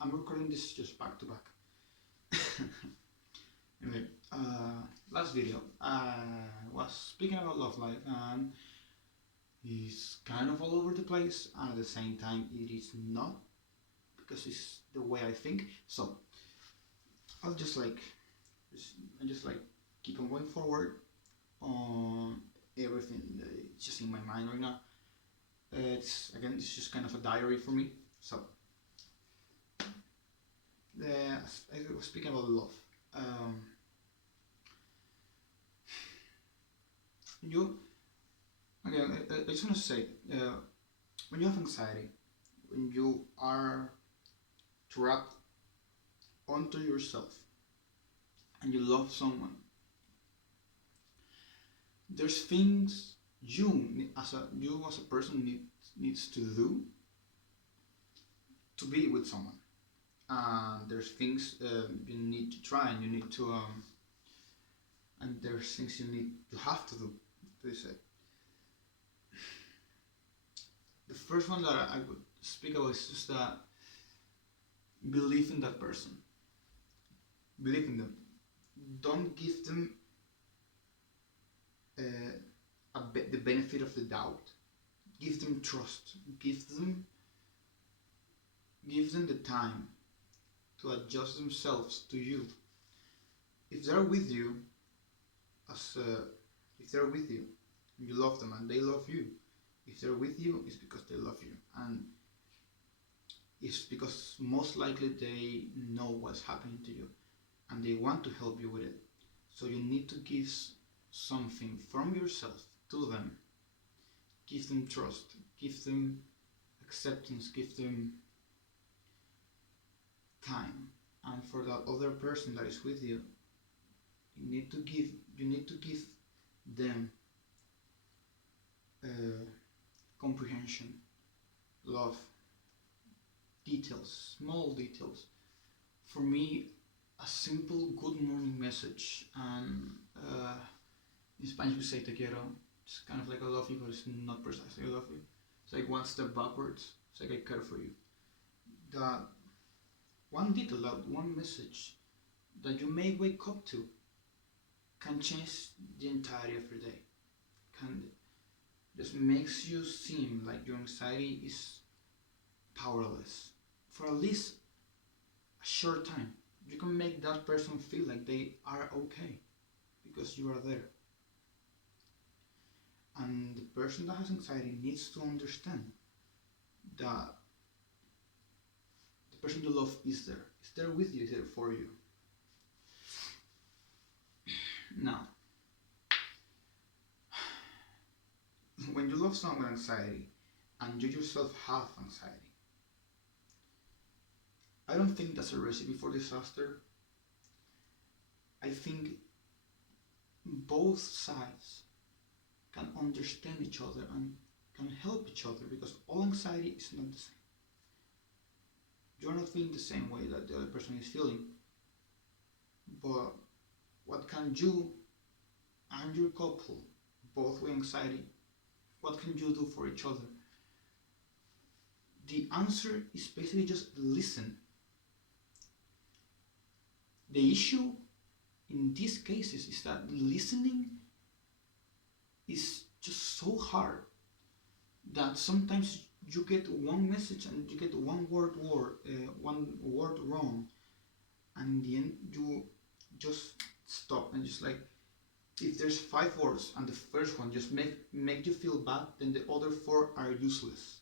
I'm recording this just back to back. Anyway, last video I was speaking about love life, and it's kind of all over the place, and at the same time it is not, because it's the way I think. So I'll just like I just like keep on going forward on everything that's just in my mind right now. It's just kind of a diary for me. So I was speaking about love. Um, you again. I just want to say, when you have anxiety, when you are trapped onto yourself, and you love someone, there's things you as a person needs to do to be with someone. There's things you need to try, and you need to and there's things you need to have to do. They say the first one that I would speak about is just that believe in that person. Believe in them. Don't give them the benefit of the doubt. Give them trust. Give them the time to adjust themselves to you. If they're with you, if they're with you, you love them and they love you. If they're with you, it's because they love you, and it's because most likely they know what's happening to you, and they want to help you with it. So you need to give something from yourself to them. Give them trust. Give them acceptance. Give them time. And for that other person that is with you, you need to give them comprehension, love, details, small details. For me, a simple good morning message, and in Spanish we say te quiero. It's kind of like I love you, but it's not precisely I love you. It's like one step backwards. It's like I care for you. That one detail, that one message that you may wake up to can change the entirety of your day. Can just makes you seem like your anxiety is powerless for at least a short time. You can make that person feel like they are okay because you are there. And the person that has anxiety needs to understand that the person you love is there with you, is there for you. Now, when you love someone with anxiety and you yourself have anxiety, I don't think that's a recipe for disaster. I think both sides can understand each other and can help each other, because all anxiety is not the same. You're not feeling the same way that the other person is feeling, but what can you and your couple, both with anxiety, what can you do for each other? The answer is basically just listen. The issue in these cases is that listening is just so hard that sometimes you get one message and you get one word wrong, and in the end you just stop and just like, if there's 5 words and the first one just make you feel bad, then the other 4 are useless,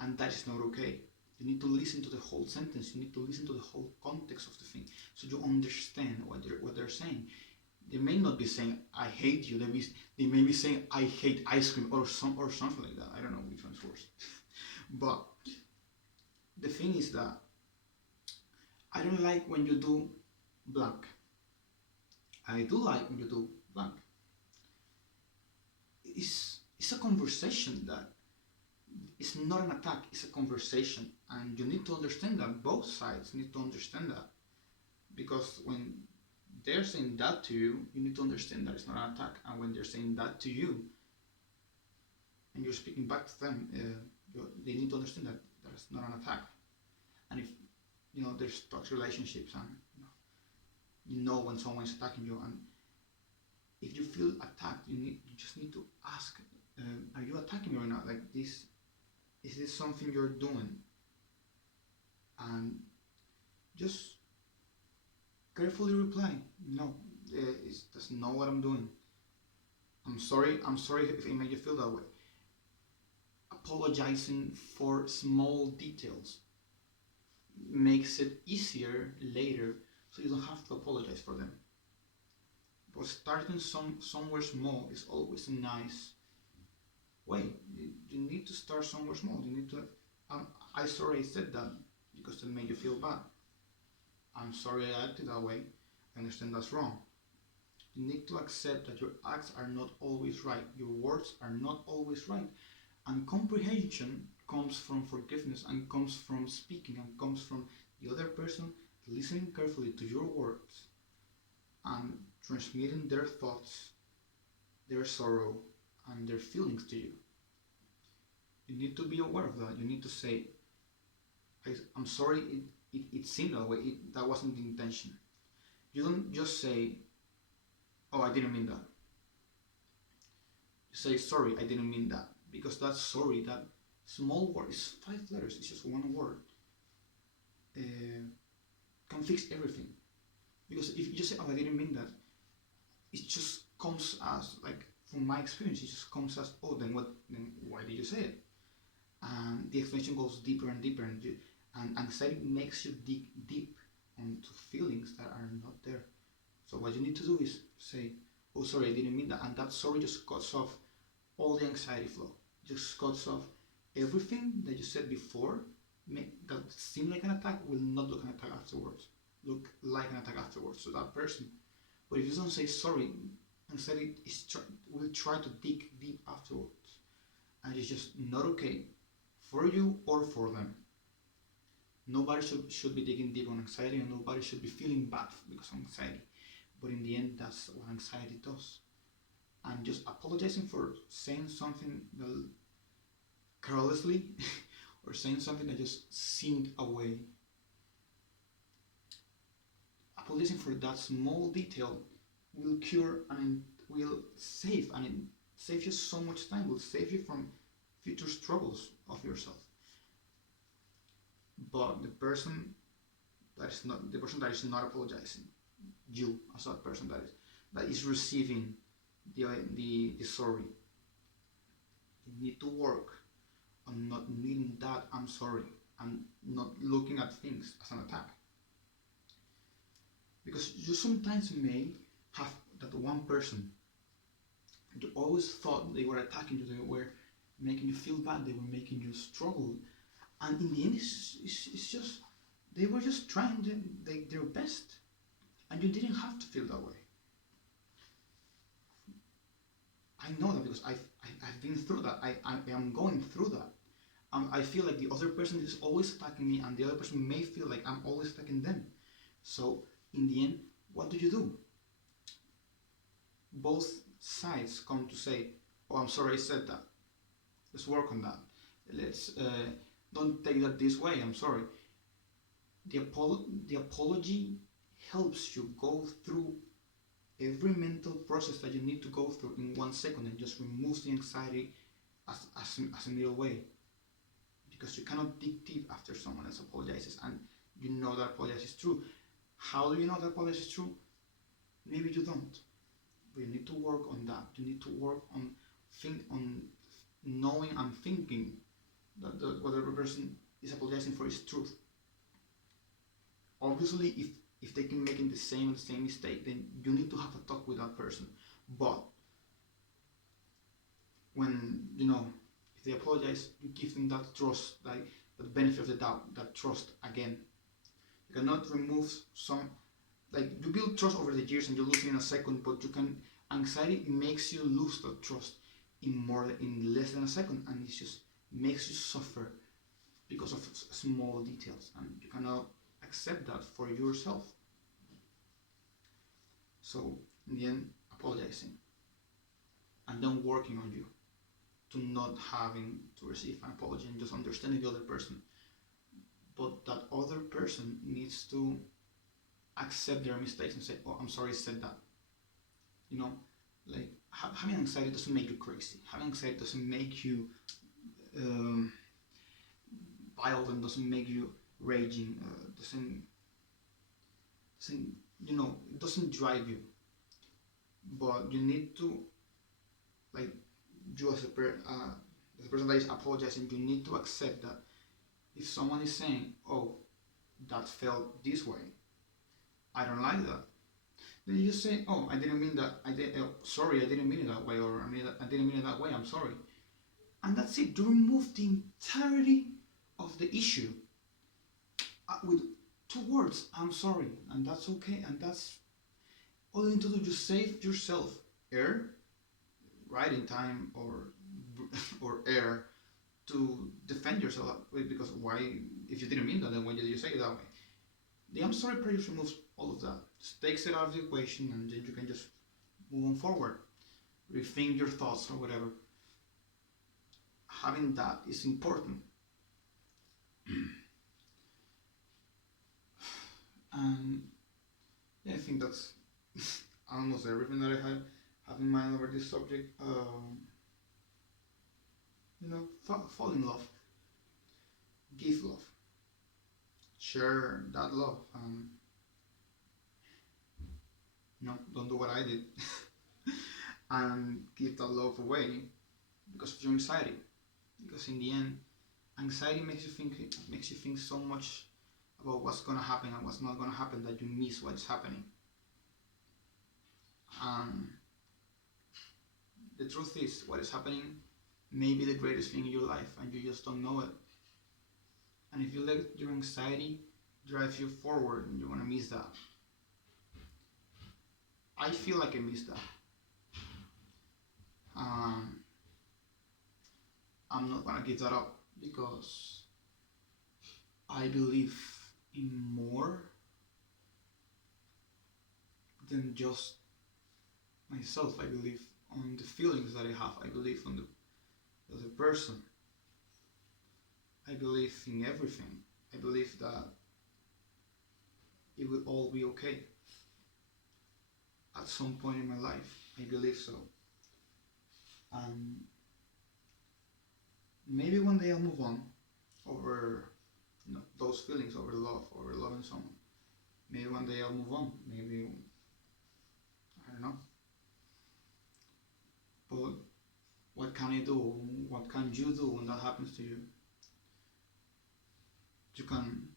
and that is not okay. You need to listen to the whole sentence. You need to listen to the whole context of the thing, so you understand what they're saying. They may not be saying I hate you. They may be saying I hate ice cream or something like that. I don't know which one's worse. But the thing is that I don't like when you do blank. I do like when you do blank. It's a conversation that it's not an attack. It's a conversation, and you need to understand that. Both sides need to understand that, because when they're saying that to you, you need to understand that it's not an attack. And when they're saying that to you, and you're speaking back to them, they need to understand that that's not an attack. And if there's toxic relationships, and you know when someone is attacking you, and if you feel attacked, you just need to ask, are you attacking me or not? Like this, is this something you're doing? And just carefully reply, no, that's not what I'm doing. I'm sorry if it made you feel that way. Apologizing for small details makes it easier later, so you don't have to apologize for them. But starting somewhere small is always a nice way. You need to start somewhere small. You need to. I sorry I said that because it made you feel bad. I'm sorry I acted that way. I understand that's wrong. You need to accept that your acts are not always right. Your words are not always right. And comprehension comes from forgiveness, and comes from speaking, and comes from the other person listening carefully to your words and transmitting their thoughts, their sorrow, and their feelings to you. You need to be aware of that. You need to say, I'm sorry, it seemed that way, that wasn't the intention. You don't just say, oh, I didn't mean that. You say, sorry, I didn't mean that. Because that sorry, that small word is 5 letters, it's just one word, can fix everything. Because if you just say, oh, I didn't mean that, it just comes as, like, from my experience, it just comes as, oh, then why did you say it? And the explanation goes deeper and deeper, and anxiety makes you dig deep onto feelings that are not there. So what you need to do is say, oh, sorry, I didn't mean that, and that sorry just cuts off all the anxiety flow. Just cuts off everything that you said before that seemed like an attack will not look like an attack afterwards to that person. But if you don't say sorry, anxiety will try to dig deep afterwards, and it's just not okay for you or for them. Nobody should be digging deep on anxiety, and nobody should be feeling bad because of anxiety. But in the end, that's what anxiety does. And just apologizing for saying something carelessly or saying something that just seemed away. Apologizing for that small detail will cure and will save, and it saves you so much time, will save you from future struggles of yourself. But the person that is not apologizing, you as that person that is receiving the sorry, you need to work on not needing that I'm sorry and not looking at things as an attack. Because you sometimes may have that one person, you always thought they were attacking you, they were making you feel bad, they were making you struggle, and in the end it's just, they were just trying their best, and you didn't have to feel that way. I know that because I've been through that. I am going through that. I feel like the other person is always attacking me, and the other person may feel like I'm always attacking them. So in the end, what do? Both sides come to say, oh, I'm sorry I said that. Let's work on that. Let's don't take that this way, I'm sorry. The apology helps you go through every mental process that you need to go through in 1 second, and just removes the anxiety as a middle way. Because you cannot dig deep after someone else apologizes, and you know that apology is true. How do you know that apology is true? Maybe you don't. But you need to work on that. You need to work on knowing and thinking that what the other person is apologizing for is truth. Obviously, if they can making the same mistake, then you need to have a talk with that person. But when if they apologize, you give them that trust, like the benefit of the doubt, that trust again. You cannot remove some, like, you build trust over the years and you lose it in a second, but anxiety makes you lose that trust in less than a second, and it just makes you suffer because of small details, and you cannot accept that for yourself. So in the end, apologizing and then working on you to not having to receive an apology, and just understanding the other person. but that other person needs to accept their mistakes and say, "Oh, I'm sorry, I said that." You know, like having anxiety doesn't make you crazy. Having anxiety doesn't make you um, violent. Doesn't make you raging. Doesn't it doesn't drive you. But you need to, like, you as a person that is apologizing, you need to accept that if someone is saying, "Oh, that felt this way, I don't like that," then you just say, "Oh, I didn't mean that. Sorry, I didn't mean it that way," or I didn't mean it that way. I'm sorry, and that's it. You remove the entirety of the issue with two words. "I'm sorry," and that's okay, and that's all you need to do. Just save yourself air, writing time, or air to defend yourself. Because why? If you didn't mean that, then why did you say it that way? The "I'm sorry" part just removes all of that. Just takes it out of the equation, and then you can just move on forward, rethink your thoughts or whatever. Having that is important. And yeah, I think that's almost everything that I have in mind over this subject. Fall in love, give love, share that love, and don't do what I did and give that love away because of your anxiety. Because in the end, anxiety makes you think so much about what's gonna happen and what's not gonna happen that you miss what's happening. And the truth is, what is happening may be the greatest thing in your life, and you just don't know it. And if you let your anxiety drive you forward, you're gonna miss that. I feel like I missed that. I'm not gonna give that up because I believe in more than just myself. I believe on the feelings that I have. I believe on the other person. I believe in everything. I believe that it will all be okay. At some point in my life, I believe so. And maybe one day I'll move on over those feelings, over loving someone. Maybe one day I'll move on. Maybe, I don't know. But what can I do? What can you do when that happens to you? You can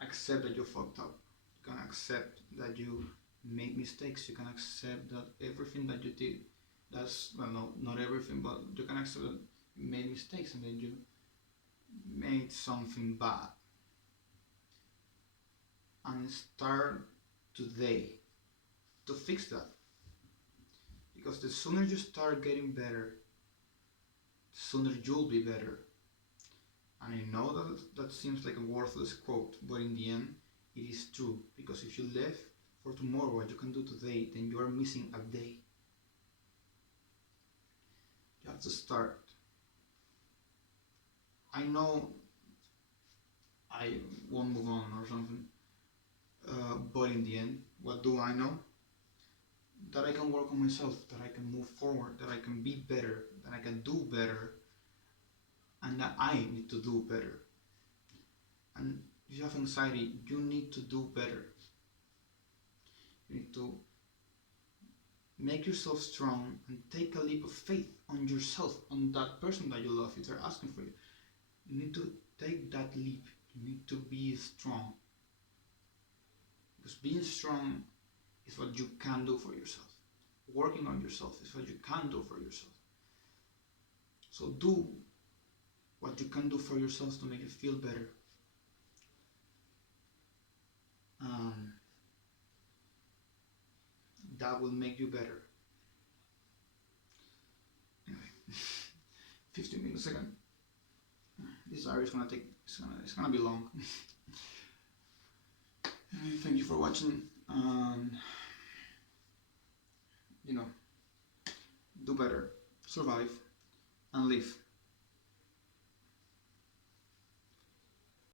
accept that you fucked up. You can accept that you made mistakes. You can accept that everything that you did, no, not everything, but you can accept that you made mistakes and that you made something bad. And start today to fix that. Because the sooner you start getting better, the sooner you'll be better. And I know that seems like a worthless quote, but in the end, it is true. Because if you live for tomorrow what you can do today, then you are missing a day. You have to start. I know I won't move on or something, but in the end, what do I know? That I can work on myself, that I can move forward, that I can be better, that I can do better, and that I need to do better. And if you have anxiety, you need to do better. You need to make yourself strong and take a leap of faith on yourself, on that person that you love, if they're asking for you. You need to take that leap. You need to be strong. Because being strong is what you can do for yourself. Working on yourself is what you can do for yourself. So do what you can do for yourself to make you feel better. That will make you better. Anyway, 15 minutes again. This diary is gonna take. It's gonna be long. Thank you for watching. Do better, survive, and live.